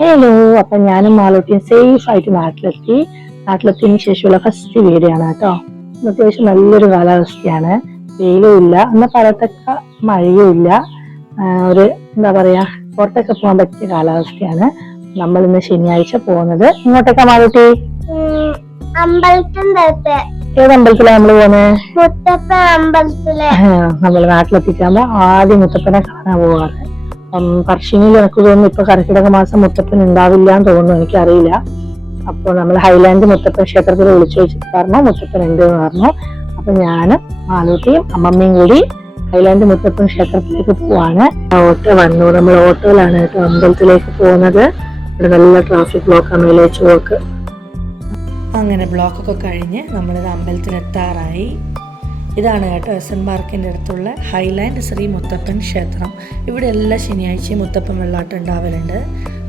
Hello, അപ്പൊ ഞാനും മാളൂട്ടിയും safe ആയിട്ട് നാട്ടിലെത്തിയതിനു ശേഷമുള്ള ഫസ്റ്റ് വീഡിയോ ആണ് കേട്ടോ. അത്യാവശ്യം നല്ലൊരു കാലാവസ്ഥയാണ്, വെയിലും ഇല്ല, എന്നാൽ പറയത്തക്ക മഴയും ഇല്ല. ഒരു എന്താ പറയാ, പുറത്തൊക്കെ പോകാൻ പറ്റിയ കാലാവസ്ഥയാണ്. നമ്മൾ ഇന്ന് ശനിയാഴ്ച പോകുന്നത് ഇങ്ങോട്ടൊക്കെ മാളൂട്ടി? ഏത് അമ്പലത്തിലാണ് നമ്മള് പോകുന്നത്? മുത്തപ്പ അമ്പലത്തില്. നമ്മൾ നാട്ടിലെത്തിക്കുമ്പോ ആദ്യം മുത്തപ്പനെ കാണാൻ പോവാറ്. പറശ്ശിനിയിൽ എനിക്ക് തോന്നുന്നു ഇപ്പൊ കർക്കിടക മാസം മുത്തപ്പൻ ഉണ്ടാവില്ല എന്ന് തോന്നുന്നു, എനിക്കറിയില്ല. അപ്പോൾ നമ്മൾ ഹൈലാൻഡ് മുത്തപ്പൻ ക്ഷേത്രത്തിൽ വിളിച്ചു വെച്ചിട്ട് പറഞ്ഞു മുത്തപ്പൻ ഉണ്ട് എന്ന് പറഞ്ഞു. അപ്പൊ ഞാനും മാളൂട്ടിയും അമ്മമ്മയും കൂടി ഹൈലാൻഡ് മുത്തപ്പൻ ക്ഷേത്രത്തിലേക്ക് പോവാണ്. ഓട്ടോ വന്നു, നമ്മൾ ഓട്ടോയിലാണ് കേട്ടോ അമ്പലത്തിലേക്ക് പോകുന്നത്. ഇവിടെ നല്ല ട്രാഫിക് ബ്ലോക്കാണ്, വില്ലേജ് ബ്ലോക്ക്. അങ്ങനെ ബ്ലോക്കൊക്കെ കഴിഞ്ഞ് നമ്മളിത് അമ്പലത്തിലെത്താറായി. ഇതാണ് കേട്ടോ SN പാർക്കിൻ്റെ അടുത്തുള്ള ഹൈലാൻഡ് ശ്രീ മുത്തപ്പൻ ക്ഷേത്രം. ഇവിടെ എല്ലാ ശനിയാഴ്ചയും മുത്തപ്പൻ വെള്ളാട്ടം ഉണ്ടാവലുണ്ട്.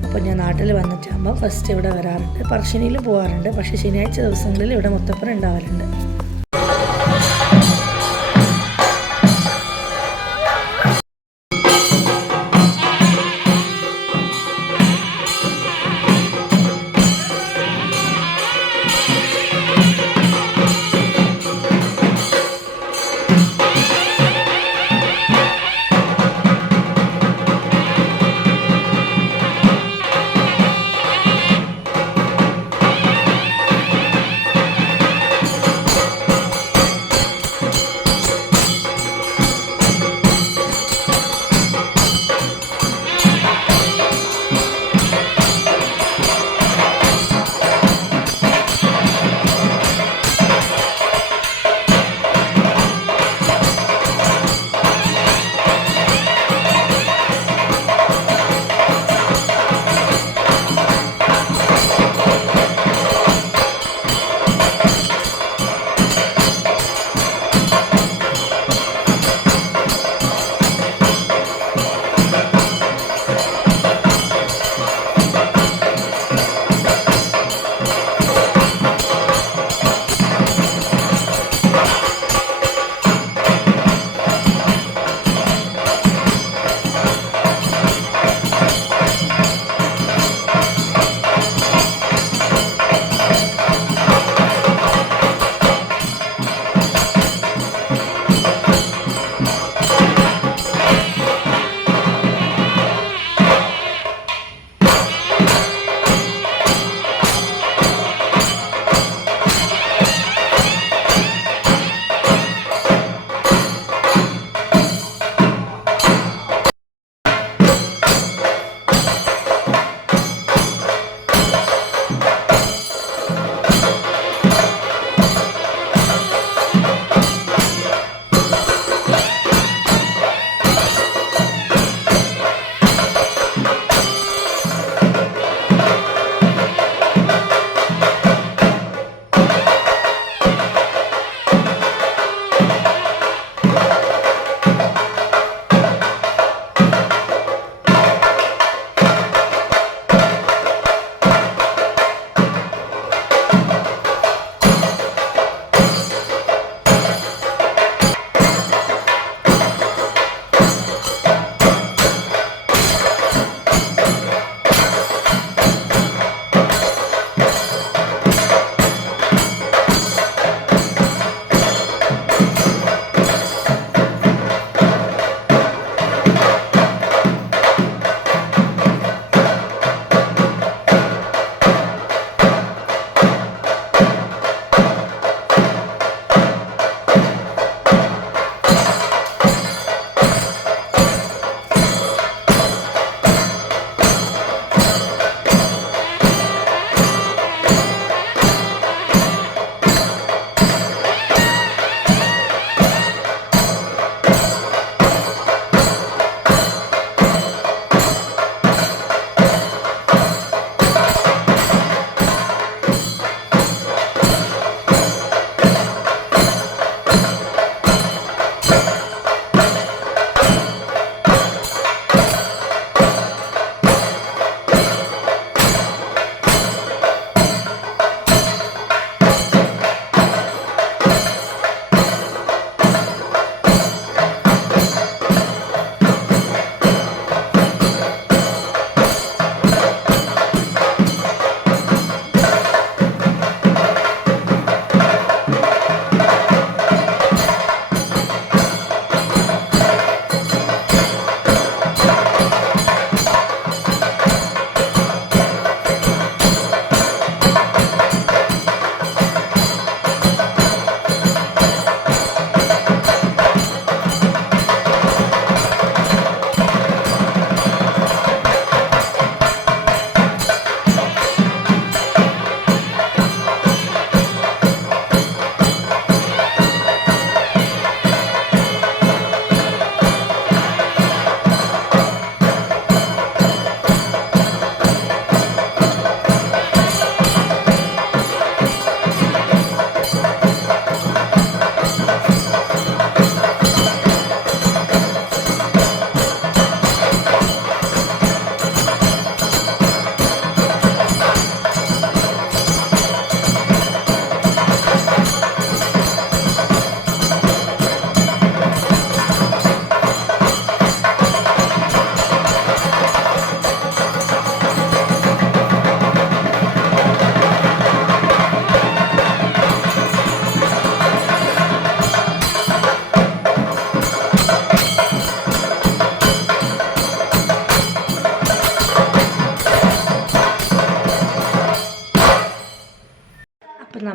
അപ്പോൾ ഞാൻ നാട്ടിൽ വന്നിട്ടാകുമ്പോൾ ഫസ്റ്റ് ഇവിടെ വരാറുണ്ട്. പറശ്ശിനിയിലും പോകാറുണ്ട്, പക്ഷേ ശനിയാഴ്ച ദിവസങ്ങളിൽ ഇവിടെ മുത്തപ്പൻ ഉണ്ടാവലുണ്ട്.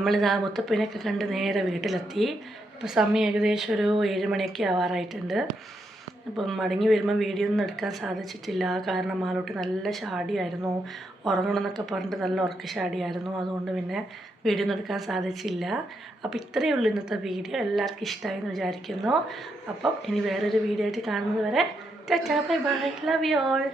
നമ്മളിത് ആ മുത്തപ്പനെയൊക്കെ കണ്ട് നേരെ വീട്ടിലെത്തി. ഇപ്പോൾ സമയം ഏകദേശം ഒരു 7 മണിയൊക്കെ ആവാറായിട്ടുണ്ട്. അപ്പം മടങ്ങി വരുമ്പോൾ വീഡിയോ ഒന്നും എടുക്കാൻ സാധിച്ചിട്ടില്ല. കാരണം മാളൂട്ടി നല്ല ഷാടിയായിരുന്നു, ഉറങ്ങണം എന്നൊക്കെ പറഞ്ഞിട്ട് നല്ല ഉറക്ക ഷാടിയായിരുന്നു. അതുകൊണ്ട് പിന്നെ വീഡിയോ ഒന്നും എടുക്കാൻ സാധിച്ചില്ല. അപ്പോൾ ഇത്രയേ ഉള്ളൂ ഇന്നത്തെ വീഡിയോ. എല്ലാവർക്കും ഇഷ്ടമായി എന്ന് വിചാരിക്കുന്നു. അപ്പം ഇനി വേറൊരു വീഡിയോ ആയിട്ട് കാണുന്നത് വരെ tata bye bye, love you all.